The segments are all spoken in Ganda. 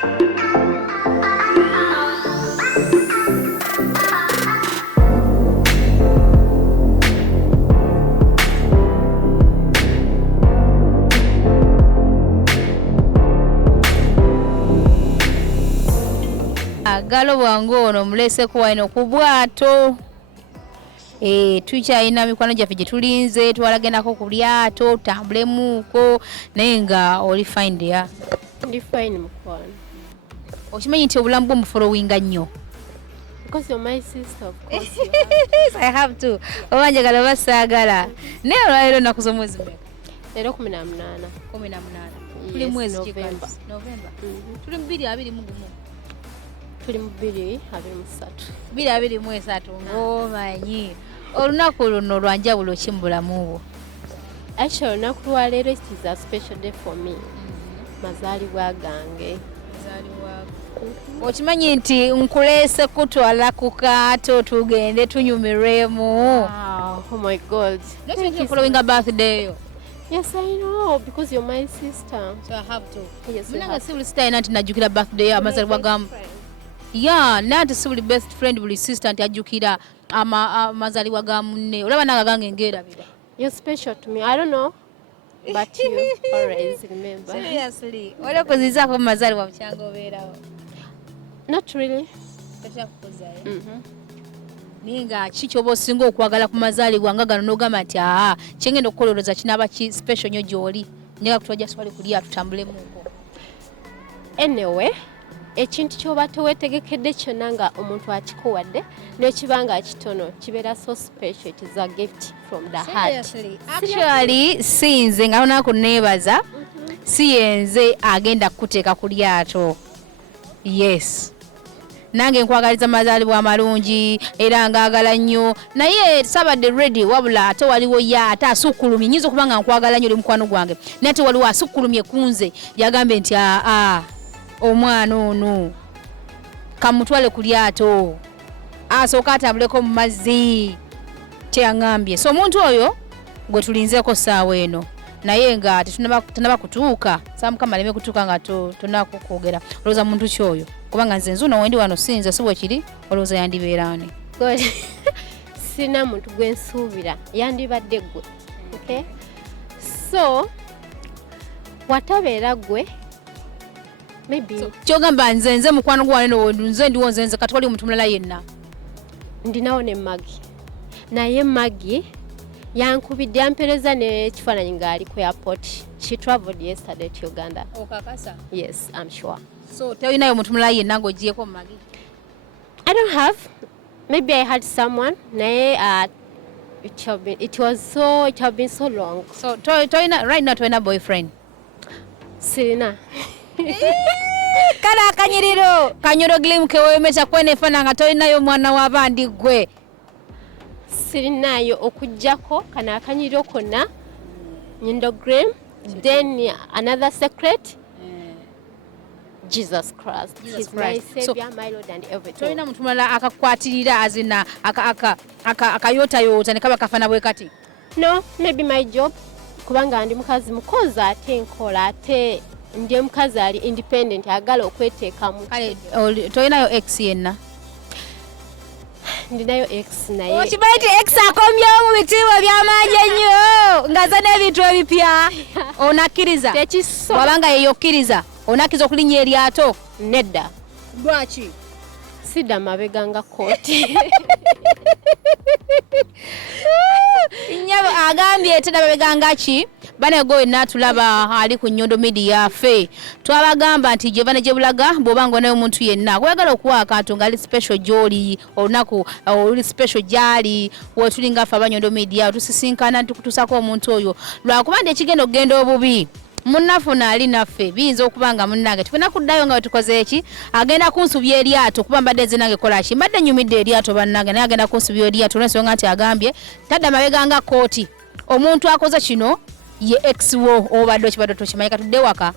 Galo bwangu ono mulese ku wino ku bwato. Tukyalina mikwano gyaffe gye tulinze twalagendako ku lyato tutambulemuuko naye nga oli fine there. Ndi fine mukwano. Okimanyi nti obulamu bwo mufollowinga nnyo. Because you're my sister, of course. Yes, I have to. Obanjagala basaagala. Naye olwaleero nnaku z'omwezi mmeka? Leero 18. 18. Tuli mwezi November. November. Tuli mu 2021. Tuli mu 2023. 2023 ng'omanyi. Olunaku luno lwa njawulo ki mu bulamu bwo? Actually, olunaku lwa leero it is a special day for me. Mazaalibwa gange. Okimanyi nti nkuleese kutwala ku kaato tugende tunyumirwemu. Oh my God. Don't you following a birthday yo? Yes, I know, because you're my sister. So I have to. Yes, Munanga si buli sister nti najjukira birthday yo amazaalibwa gamu. Yeah, nanti si buli best friend buli sister nti ajjukira amazaalibwa ga munne. Olaba nanga gange ngeerabira. You're special to me. I don't know. But you always remember. Seriously. Wale kuzizaako mu mazaalibwa bukyanga obeerawo. Not really. Ninga kichobo singo okwagala ku mazaalibwa nga gano n'ogamba nti kyengenda okukololoza kinaaba ki special nnyo gy'oli njagala kutwajja swali kulya tutambulemuuko. Anyway, ekintu ky'oba teweetegekedde kyonna nga omuntu akikuwadde n'ekibanga kitono kibeera so special. It is a gift from the heart. Actually sinze nga lunaku neebaza si yenze agenda kukuteeka ku lyato. Yes. Nange nkwagaliza amazaalibwa amalungi era ngaagala nnyo naye sabadde ready wabula ate waliwo ate asukkulumye nyinza okuba nga nkwagala nnyo oli mukwano gwange naye ate waliwo asukkulumye kunze yagambe nti omwana ono kamutwale ku lyato asooka atambuleko mu mazzi teyaŋŋambye. So omuntu oyo gwe tulinzeeko ssaawa eno naye nga tetunaba kutuuka saa Mukama aleme kutuuka nga tunakukwogera. Olowooza muntu ki oyo? Kubanga nze nzuno wendi wano sinze si bwe kiri olowooza yandibeera ani? Sina muntu gwe nsuubira yandibadde ggwe. Okay? So watabeera ggwe maybe kyogamba nze mukwano gwa wano nze ndiwo nze kati wali omuntu mulala yenna. Ndinawo ne Maggie. Naye Maggie yankubidde yampereza n'ekifaananyi ng'ali ku airport. She traveled yesterday to Uganda. Okakasa? Yes, I'm sure. So tolinayo omuntu mulala yenna ng'ogyeko mu Maggie? I don't have. Maybe I had someone. Naye it have been so long. So right now tolina boyfriend? Sirina. Kala akanyiriro kanyoro glimu keweemeta kwenefaana nga tolinayo mwana w'abandi gwe. Sirinayo okujjako kana akanyiriro konna Nyondo Green, then another secret. Jesus Christ. He's my Savior, my Lord and everything. Tolina muntu mulala akakwatirira azina akayotayota ne kaba kafana bwe kati? No, maybe my job. Kubanga ndi mukazi mukozi ate nkola ate ndi mukazi ali independent agala okweteekamu. Kale tolinayo ex yenna? Ndinayo ex naye. Okibaiti ex akomyewo mu bitiibwa by'amaanyi ennyo ngaza n'ebintu ebipya. Onakkiriza? Tekiso. Wabanga yeyokkiriza onakkiriza okulinnya eryato? Nedda. Lwaki? Sidda mabega nga kooti. Nyabo agambye tedda mabega nga ki? Banego wenna tulaba ali ku Nyondo Media yaffe. Twabagamba nti Giovanna gye bulaga bw'obanga onayo omuntu yenna kwagala okuwa akantu ngali special gy'oli olunaku oli special gy'ali wetulinga ffe aba Nyondo Media tusisinkana tukutusako omuntu oyo lwakuba ekigenda okugenda obubi munnafuna ali naffe biyinza okuba nga munnange tufuna kuddayo nga wetukoze eki agenda kunsubya eryato kuba mbadde nze nange kola ki mbadde nyumidde eryato bannange naye agenda kunsubya eryato olw'ensonga nti agambye tadda mabega nga kooti omuntu akoze kino ye ex wo obadde okibadde tokimanyi katudde waka?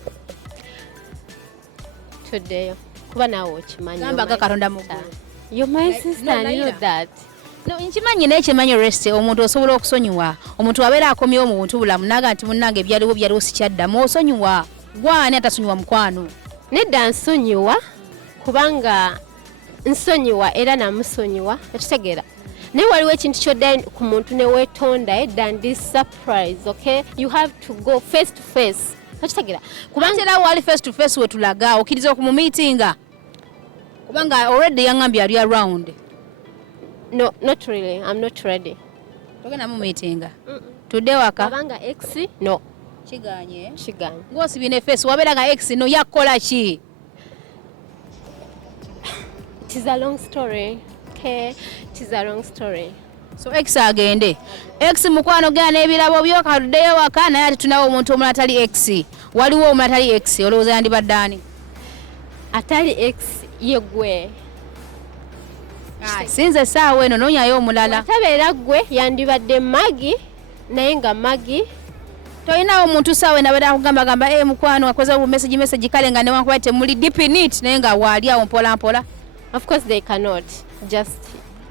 Tuddeyo kuba naawe okimanyi. Gamba ga Katonda muggulu. You're my sister, I know that. No, nkimanyi naye kimanyi Resty omuntu osobola okusonyiwa omuntu abeera akomyewo mu buntu bulamu naga nti munnange byaliwo sikyaddamu osonyiwa gwani atasonyiwa mukwano. Nedda nsonyiwa kubanga nsonyiwa era namusonyiwa ekitegeera naye waliwo ekintu kyodda ku muntu ne weetonda edda ndi surprise. Okay, you have to go face to face ekitegeera kubanga era wali face to face wetulaga okkiriza okumumiitinga kubanga already yaŋŋambye ali around. No, not really. I'm not ready. Togenda mu meetinga tudde waka kubanga ex no kiganye ng'osibye ne face wabeera nga ex no yakola ki? It is a long story. Okay, it is a long story. So ex agende ex mukwano gana n'ebirabo byo kaddeyo waka naye ati tunawo omuntu omulala atali ex. Waliwo omulala atali ex olowooza yandibadde ani? Atali ex yegwe. Sinze saawa eno noonyayo omulala. Tabeera gwe yandibadde Magi naye nga Magi tolinawo omuntu saawa eno abeera akugambagamba mukwano akoze message kale nga newankuba temuli deep in it naye nga waali awo mpola mpola. Of course they cannot just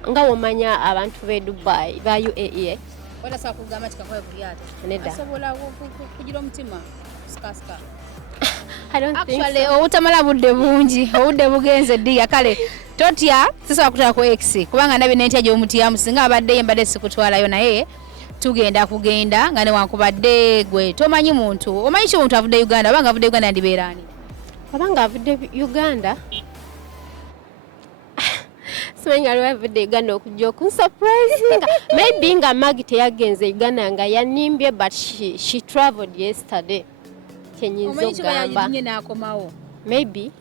nga womanya abantu be Dubai ba UAE. Wala saa kugamba kikakoye kulyate. Nedda. Asobola kugira omutima skaska. I don't think actually obutamala budde bungi obudde bugenze ddiya kale totya sisobola kutwalako ex kubanga nabe nentya gy'omutyamu singa abadde mbadde sikutwalayo naye tugenda kugenda nga newankubadde gwe tomanyi muntu omanyi ki omuntu avudde Uganda abanga avudde Uganda yandibeera ani? abanga avudde Uganda simanyi aliwo avudde Uganda okujja okunsurprising maybe nga Magi teyagenze Uganda nga yanimbye but she traveled yesterday. Omanyi kiba yayirinye n'akomawo maybe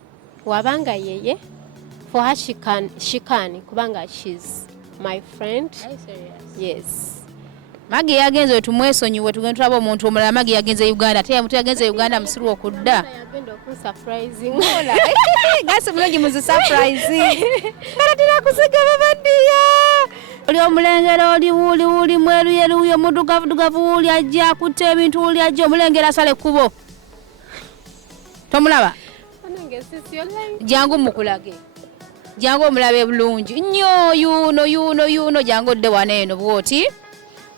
wabanga yeye for her she can kubanga she's my friend. Yes. Magi yagenze tumwesonyiwe tugenda tulaba omuntu omulala Magi yagenze Uganda ate yamutu yagenze Uganda musiru okudda yagenda okunsurprising ola gasi bulungi muzi surprise karatira kusiga babaddiya oli omulengero oli mweruyeruye mudugavudugavu oli ajja akutte ebintu oli ajja omulengero asale kubo tomulaba jangu mukulage jangu omulabe bulungi nnyo yuno jangu odde waneeno bwoti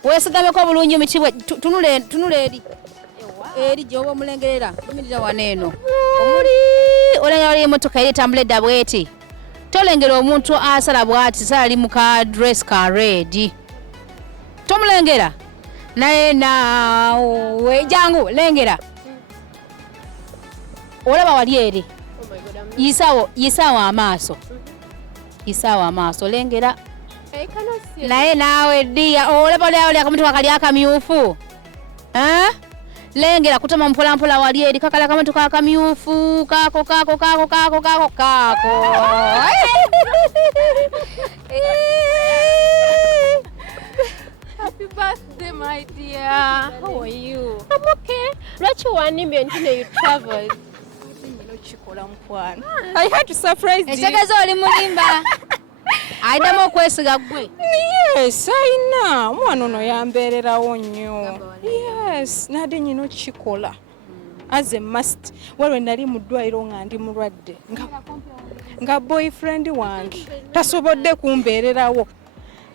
weesigameko bulungi mukibwe tunule eri gyoba omulengerera lumirira waneeno olengera oli emmotoka eri etambula edda bweti tolengera omuntu asala bwati sala ali muka dress ka red tomulengera naye naawe jangu lengera olaba wali eri yisawo amaaso lengera naye naawe ddiya olaba oli akamotoka kali akamyufu lengera kutama mpolampola wali eri kakali akamotoka akamyufu kako Happy birthday, my dear. How are you? I'm okay. Lwaki wanimbye nti ne you traveled? I had to surprise you. Ekitegeeza oli mulimba ayiddamu okwesiga gwe. Yes, ayina omwana ono yambeererawo nnyo. Yes, nadde nnyina okukikola as a must. Waliwo nali mu ddwaliro nga ndi mulwadde nga boyfriend wange tasobodde kumbeererawo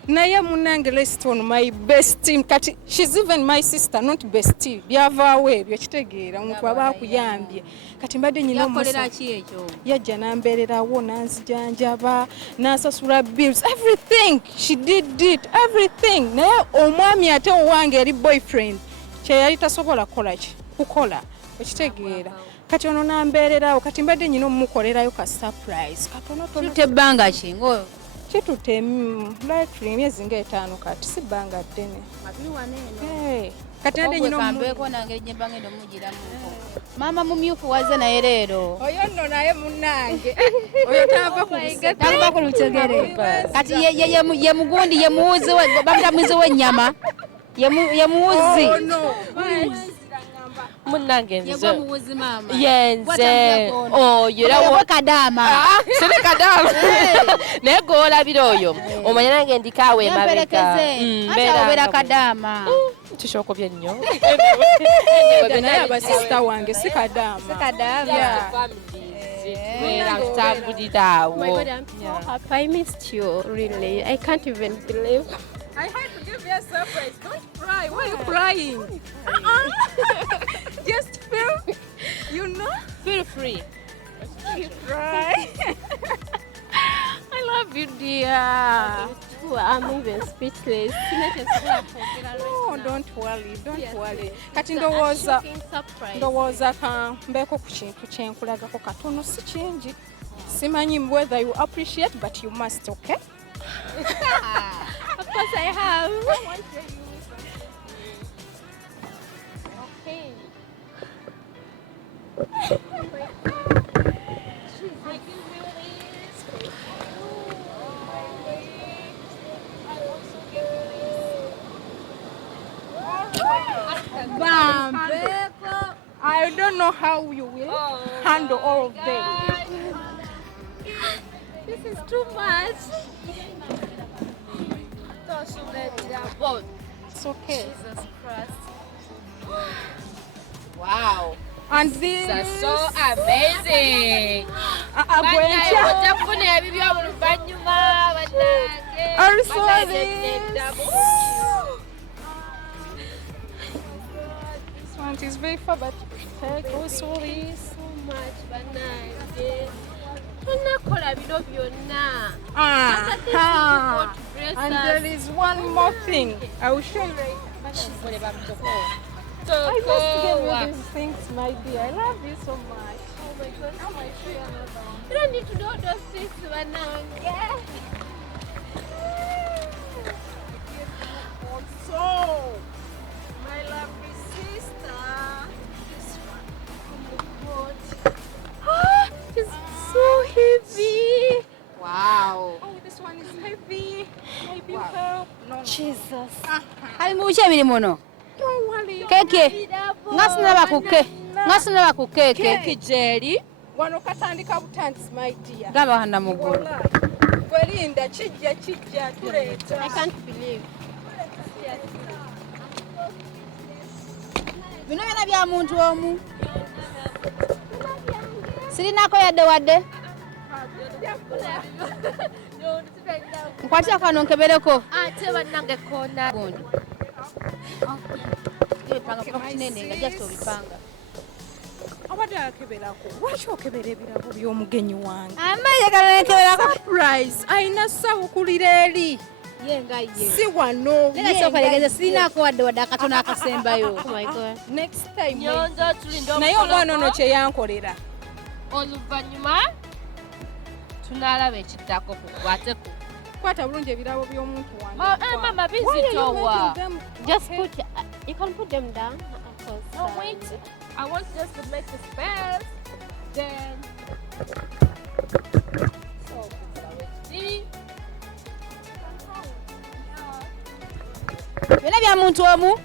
naye munange Resty my bestie kati she's even my sister not bestie byavaawo ebyo kitegeera omuntu aba akuyambye kati mbadde nyina yakolera ki ekyo yajja nambeererawo nanzijanjaba nasasula bills everything she did it everything naye omwami ate owange eri boyfriend kyeyali tasobola kukola ekitegeera kati ono nambeererawo kati mbadde nyina omukolerayo ka surprise katono tebbanga ki ngo kitute likely emyezi nga 5 kati si bbanga ddene kati nadde nyina omukambeeko nange nyemba ngenda omugiramu maama mumyufu waze naye leero oyo nno naye munnange oyo tava ku lutegere kati ye mugundi ye muwuzi bamita mwizi w'ennyama ye muwuzi munnange nze ye muwuzi maama yenze oyo kadama sene kadama naye gwolabira oyo omanya nange ndikaawe emabega mbeera kadama tushokobye nnyo naye abasista wange si kadama tutambulira Oh my God, I'm so happy. I missed you, really. I can't even believe. I had to give you a surprise. Don't cry. Why are you crying? Just feel, feel free Right? I love you, dear. I'm even speechless. Oh, don't worry. Kati ndowooza ka mbeeko ku kintu kye nkulagako katono si kingi. Simanyi whether you appreciate, but you must, okay? Of course I have. Okay. I don't know how you will handle all of them. This is too much. It's okay. Jesus Christ. Wow. And this That's so amazing. Also this one is very far, but take also this. So much banana. Tunakola bino byonna. And there is one more thing. I will show you. I must give you these things, my dear. I love you so much. Oh my God. How much you another one? You don't need to know those things banana. Also, my lovely sister. This one. It's so heavy. Wow. Oh, this one is heavy. Maybe you help. No. Jesus. Ali mu biki ebiri muno? Don't worry. Keke. Nga sinaba ku keke. Keke jelly. Wano katandika butandisi, my dear. Gamba handa muggulu. Gwelinda kijja tuleeta. I can't believe. Bino byonna bya muntu omu. Sirinako yadde wadde. Nkwatira kano nkebereko. Ate bannange kona. Ebipanga kuba kinene nga just obipanga. Abadde akeberako. Lwaki okebera ebirabo by'omugenyi wange? Amayagala nkeberako. Surprise! Ayina ssawukulira eri. Yenga ye. Si wano. Nena kyokwelegeza sirinako wadde akatono akasembayo. Oh my God. Next time. Nyondo tulindo. Naye omwana ono kye yankolera. Oluvannyuma tunalaba ekiddako kukwateko. Kwata bulungi ebirabo by'omuntu wange. Mama bizitowa. Just put, you can put them down. No, wait. I want just to make the spells. Then. So, see? Byonna bya muntu omu.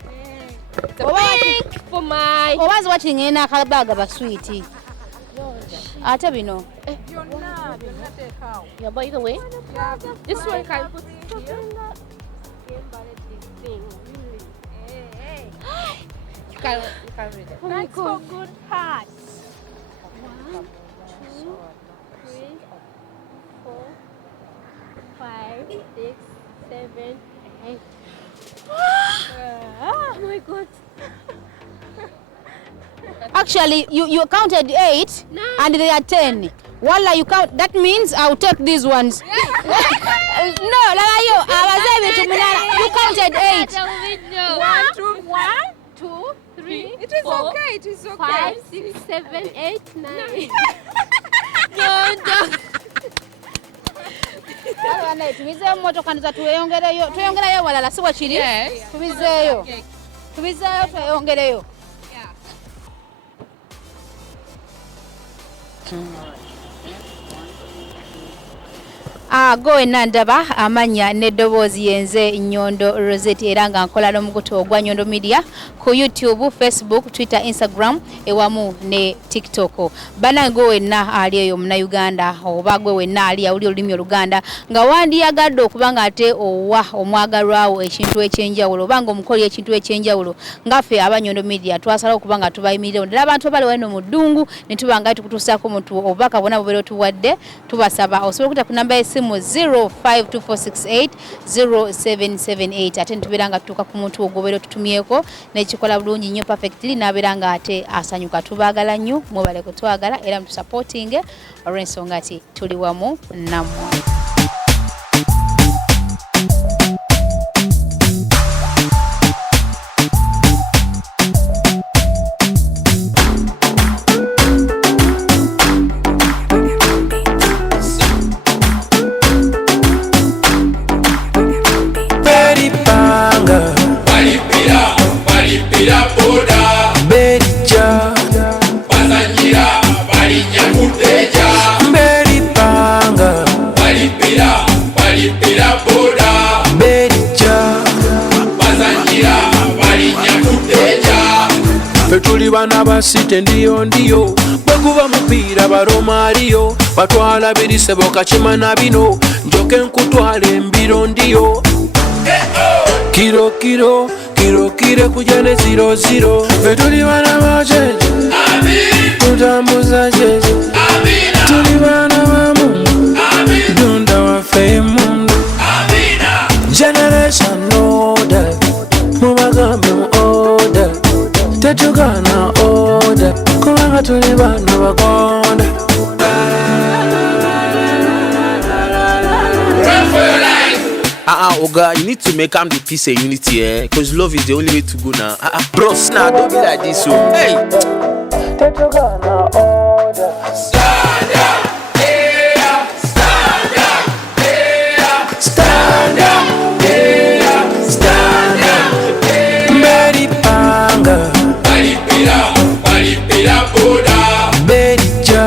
Pink for my. Obazi wati ngenda akabaga ba sweet. Ate bino. Byonna teekaawo. Yeah, but either way. This one can put here. You can read it. Oh my That's for God. good hearts. 1, 2, 3, 4, 5, 6, 7, 8. Oh my God. Actually, you counted 8 No. and they are 10. Walla you count, that means I'll take these ones. No, lalayo, abazebi tumulala. You counted 8. 1, 2, 3, It is 4, okay. It is okay. 5, 6, 7, 8, 9. Bana tubizeyo motoka nza tuyongerayo walala si wakiri. Yes. Tubizeyo tuyongereyo. Go enandaba amanya n'eddoboozi yenze Nyondo Rozet era nga nkola n'omukutu ogwa Nyondo Media ku YouTube, Facebook, Twitter, Instagram ewamu ne TikTok. Banange wenna ali eyo muna Uganda oba gwe wenna ali awuli olulimi Oluganda nga wandiyagadde okuba nga ate owa omwagalwawo ekintu ekyenjawulo oba nga omukoli ekintu ekyenjawulo ngaffe aba Nyondo Media twasalawo okuba nga tubayimirira ddala abantu abali wano mu ddungu ne tuba nga tukutuusaako omuntu obubaka bwonna bubeera otuwadde tubasaba osobola okuta ku namba y'essimu simu 0524680778 ate ntubera nga tutuuka ku muntu ogobera tutumyeko n'ekikola bulungi nnyo perfectly n'abeera nga ate asanyuka. Tubaagala nnyo, mwebale kutwagala era mutusupportinge olw'ensonga ati tuli wamu nammwe. Tuli bana basite ndiyo bweguba mupiira baromaliyo batwala birise bokakimana bino njoke nkutwala embiro ndiyo kiro kuja ne 00 fe tuli bana bajeje tutambuza jeje tuli bana ba Mungu dunda waffe mundu generation order mubagambe mu order tetugana order kubanga tuli bana bagonda. Oga, you need to make am the peace and unity, because love is the only way to go now. Bros, now don't be like this, so hey. Tetugana order. Stand up, yeah, stand up, yeah, Stand up, yeah, stand up, yeah. Meri panga, balipira boda, berija,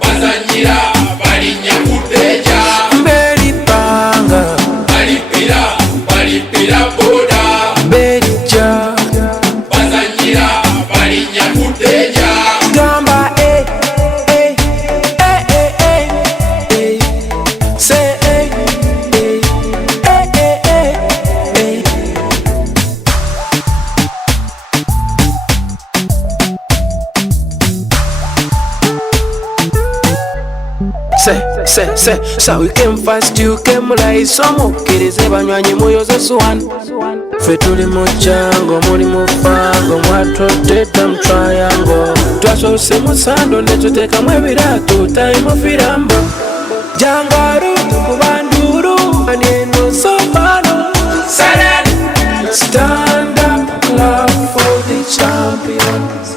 bazanyira balinya kuteja. Meri panga, balipira boda, berija, bazanyira balinya kuteja. gamba say Say, so we came fast, you came right. Some kirize banywanyi muyoze swan. Fe tuli mu jango, muri mu fango, mwatoteta mu triangle. Twasose mu sando ne tuteka mu ebiratu, time firambo. Jangaru tukubanduru, aneno sopano. Stand up, clap for the champions.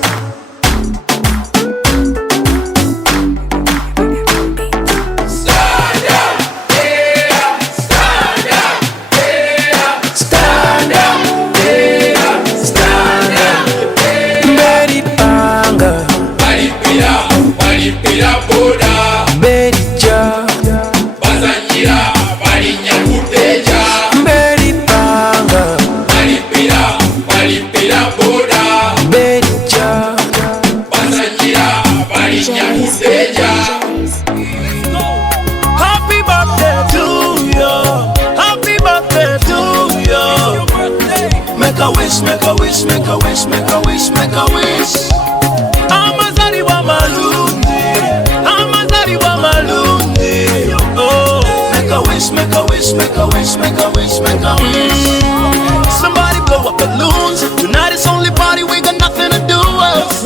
Balipira boda, Berija, bazanyira balinya kuteja. Beripanga, balipira boda, Berija, bazanyira balinya kuteja. happy birthday to you, happy birthday to you. Make a wish, make a wish, make a wish, make a wish, make a wish. Amazari wa malundi, Amazari wa malundi. Oh, make a wish, make a wish, make a wish, make a wish, make a wish. Somebody blow up balloons. Tonight is only party, we got nothing to do.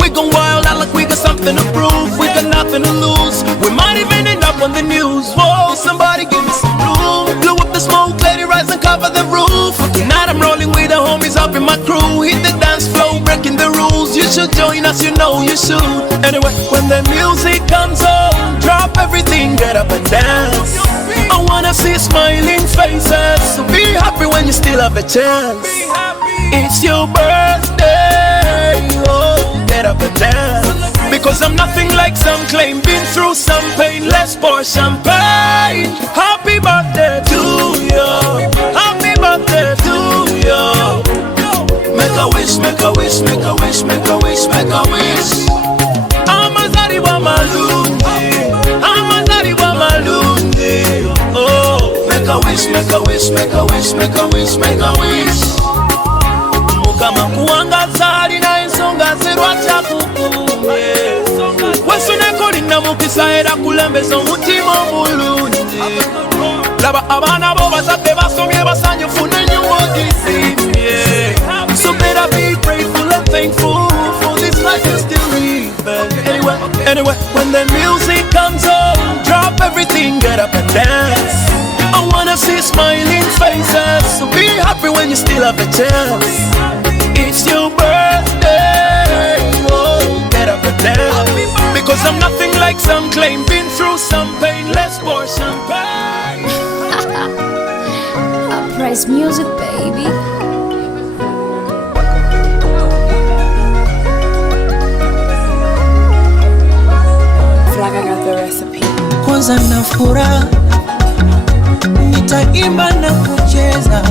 We gon' wild out like we got something to prove. We got nothing to lose. We might even end up on the news. Whoa, somebody give me some room. Blow up the smoke, let it rise and cover the roof. Tonight I'm rolling with the homies up in my crew. Hit the dance floor, breaking the rules. You should join us, you know you should. Anyway, when the music comes on, drop everything, get up and dance. I wanna see smiling faces, so be happy when you still have a chance. It's your birthday, oh, get up and dance. Because I'm nothing like some claim, been through some pain, let's pour champagne. Happy birthday to you, happy birthday to you. Make a wish, make a wish, make a wish, make a wish, make a wish. Amazari wa malundi, Amazari wa malundi. Oh, make a wish, make a wish, make a wish, make a wish, make a wish. Mukama kuangaza alina ensonga zerwacha kukumye. Wesune kolina mukisa era kulembeza omutima omulungi. Laba abana bo bazadde basomye basanyufu n'ennyumba ogisimye. So better be grateful and thankful for this life you're still living. Anyway, when the music comes on, drop everything, get up and dance. I wanna see smiling faces, so be happy when you still have a chance. It's your birthday, oh, get up and dance. Because I'm nothing like some claim, been through some pain, let's pour champagne. Uprise music, baby. Like I got the recipe. Kwanza na furaha nitaimba na kucheza,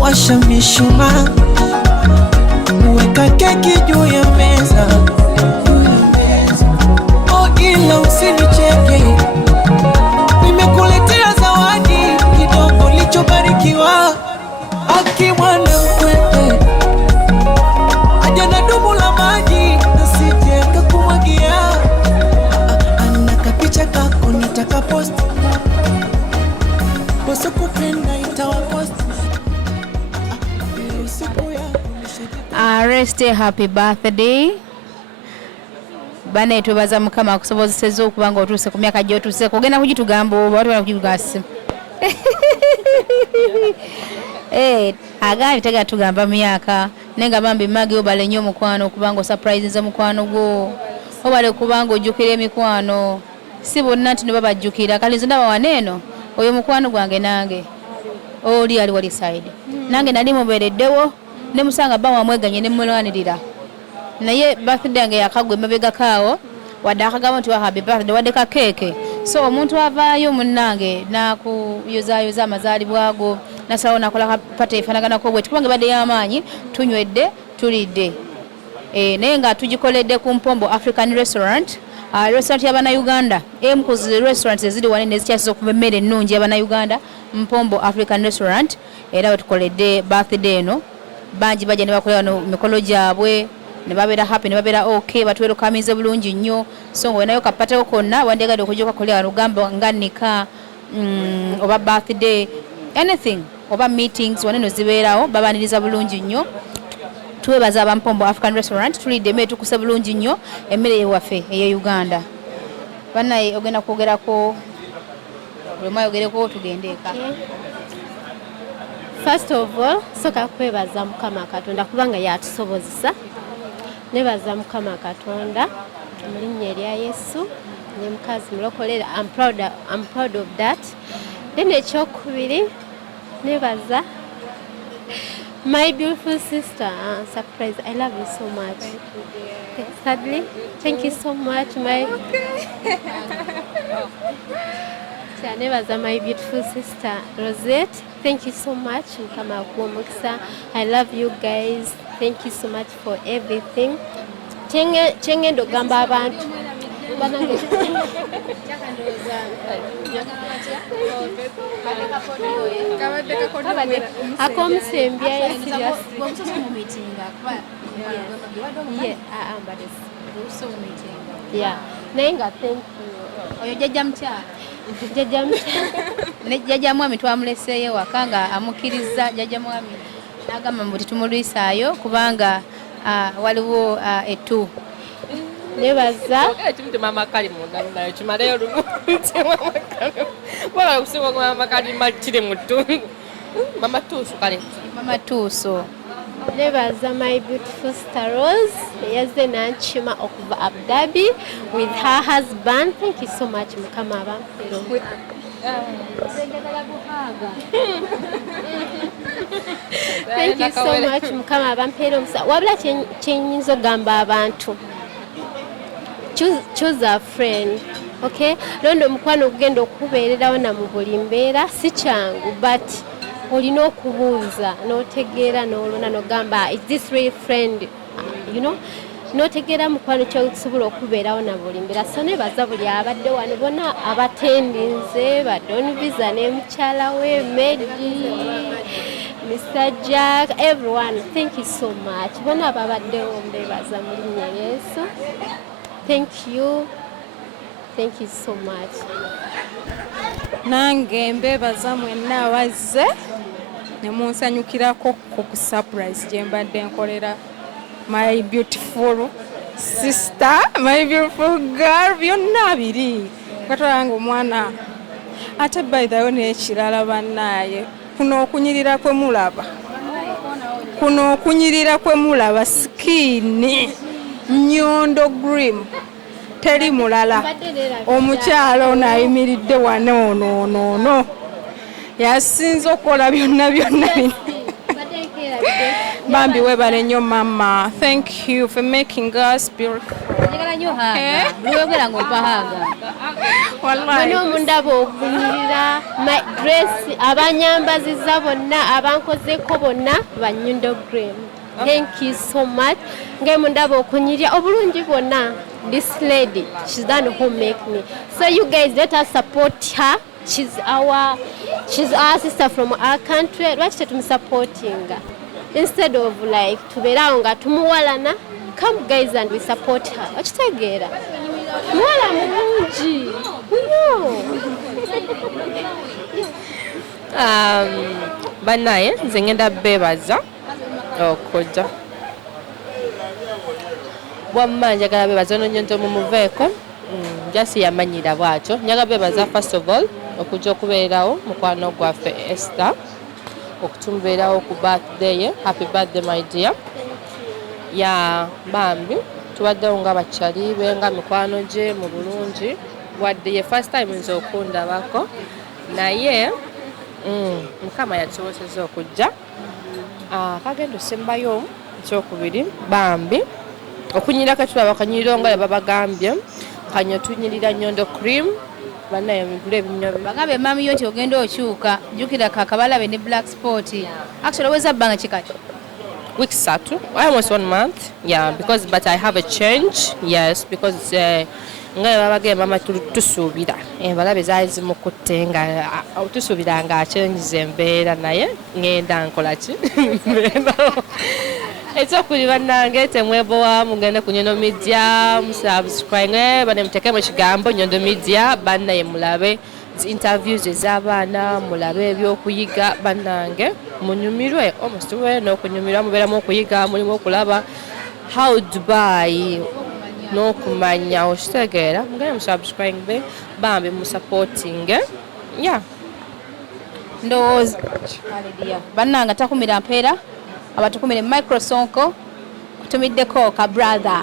washa mishumaa, weka keki juu ya meza. Oh, ila usinicheke, nimekuletea zawadi kidogo lichobarikiwa. Aki mwana mkwete aja na dumu la maji nasije kakumwagia. Ana kapicha kako nitaka post, boso kupenda itawa post. Resty, happy birthday. Bane tubaza mukama akusobozeseza okubanga otuuse ku myaka gy'otuuse kugenda kugitugamba oba watu bakugitugasa. Agambye tegenda tugamba myaka nenga bambi magi obale nnyo mukwano okubanga surprise nze mukwano gwo. Obale kubanga ojjukira emikwano. Si bonna nti ne babajjukira kale nze ndaba waneeno oyo mukwano gwange nange. Oli ali wali side. Nange nali mubeereddewo ne musanga bawa mweganye ne mulwanirira. Naye birthday yange yakagwe mabega kaawo wadde akagamba nti happy birthday wadde ka keke. So omuntu avaayo munnange nakuyozaayoza amazaalibwa go nasalawo nakola pata efaanaganako bwe kubanga badde y'amaanyi tunywedde tulidde. Naye nga tugikoledde ku Mpombo African Restaurant. Restaurant y'abana Uganda. Emkuzi restaurants eziri wanene ezikyasiza okuba emmere ennungi y'abana Uganda. Mpombo African Restaurant. Era wetukoledde birthday eno. Banji bajja ne bakolera no mikolo gyabwe ne babeera happy ne babeera okay batwelokamize bulungi nnyo. So ng'onayo kapatako konna wandiyagadde okujja okukolera lugamba nganika oba birthday anything oba meetings waneno zibeerawo babaniriza bulungi nnyo. Twebaza Abampombo African Restaurant tulidde emmere tukuse bulungi nnyo emmere yewaffe eye Uganda. Bannaye ogenda kwogerako bwe mwayogereko tugende eka. First of all, soka kwebaza Mukama Katonda kubanga yatusobozesa. Nebaza Mukama Katonda mu linnya erya Yesu ne mukazi mulokolera. I'm proud of that. Then ekyokubiri nebaza my beautiful sister, surprise. I love you so much. Thirdly, thank you so much, my nebaza my beautiful sister Rozet. Thank you so much. I love you guys. Thank you so much for everything. Chengendo gamba abantu. Yeah. Nenga, thank you. Oyo jjajja mkyala. Ne jjajja mwami twamuleseeyo waka nga amukkiriza jjajja mwami n'agamba mbu titumulwisaayo kubanga waliwo ettu. Nebaza ekimu mama kali muganda kimaleyo lumu mama kali wala kusiba mama kali matire mutungu mama tuuso kale mama tuuso. Nebaza my beautiful sister Rose yazze nanchima okuva Abu Dhabi with her husband. Thank you so much Mukama abampero. Thank you so much Mukama abampero. Wabula kyenyinza ogamba abantu, choose a friend. Okay, londo mukwano ogenda okubeererawo na mu buli mbeera si kyangu, but olina okubuuza n'otegeera n'olona n'ogamba is this real friend, you know, n'otegeera mukwano kyokusobola okubeerawo na buli mbeera. So nebaza buli abadde wano bonna abatendinze badoni visa ne mukyala we Medi, Mr. Jack, everyone, thank you so much. Bonna ababaddewo mbebaza mu linnya Yesu. Thank you. Thank you so much. Nange mbebaza mwenna abazze ne munsanyukirako ku surprise gye mbadde nkolera my beautiful sister, my beautiful girl, byonna biri katolanga omwana ate by the way n'ekirala bannaaye kuno okunyirira kwe mulaba skini Nyondo Green teri mulala omukyalo n'ayimiridde wano no yasinze okukola byonna bino. Bambi webale nnyo mama, thank you for making us beautiful. Bano mundaba okunyirira my dress abanyambaziza bonna abankozeko bonna ba Nyondo Green. Thank you so much. Nge mundaba okunyirira obulungi bwonna. This lady, she's the one who make me. So you guys let us support her. She's our sister from our country. Why should we supporting her? Instead of like tuberanga tumuwalana, come guys and we support her. Okitegeera. Muwala mulungi. Banaye nze ngenda bebaza okujja. Bwamma njagala bebaza Nyondo mumuveeko. Jasi yamanyira bwatyo. Njagala bebaza first of all okujja okubeerawo mukwaano gwaffe Esther. Okutumbeerawo ku birthday. Happy birthday my dear. Ya bambi tubaddewo nga bakyali benga mikwano gye mu bulungi. Wadde ye first time nze okundabako. Naye Mukama yakiwoseza okujja. Kagenda osembayo ekyokubiri bambi okunyirira katulaba kanyiriro nga babagambye kanyo tunyirira Nyondo cream banaye migule ebinywa bagambe mami yo nti ogenda okyuka jjukira kakabalabe ne black spot actually weza bbanga kikati weeks 3 almost 1 month but I have a change because nga babagambye mama tusuubira balabe zaali zimukutte nga tusuubira nga achengize embeera naye ngenda nkola ki ekyokuliba bannange temwebowa mugende ku Nyondo Media musubscribe banemuteke mu kigambo Nyondo Media bannaye mulabe interviews ez'abaana mulabe ebyokuyiga bannange munyumirwe almost we n'okunyumirwa mubeeramu okuyiga mulimu okulaba how Dubai n'okumanya okitegeera mugende musubscribe bambi musupporting ndowooza bannange takumira mpeera abatukumire Microsonko kutumiddeko ka brother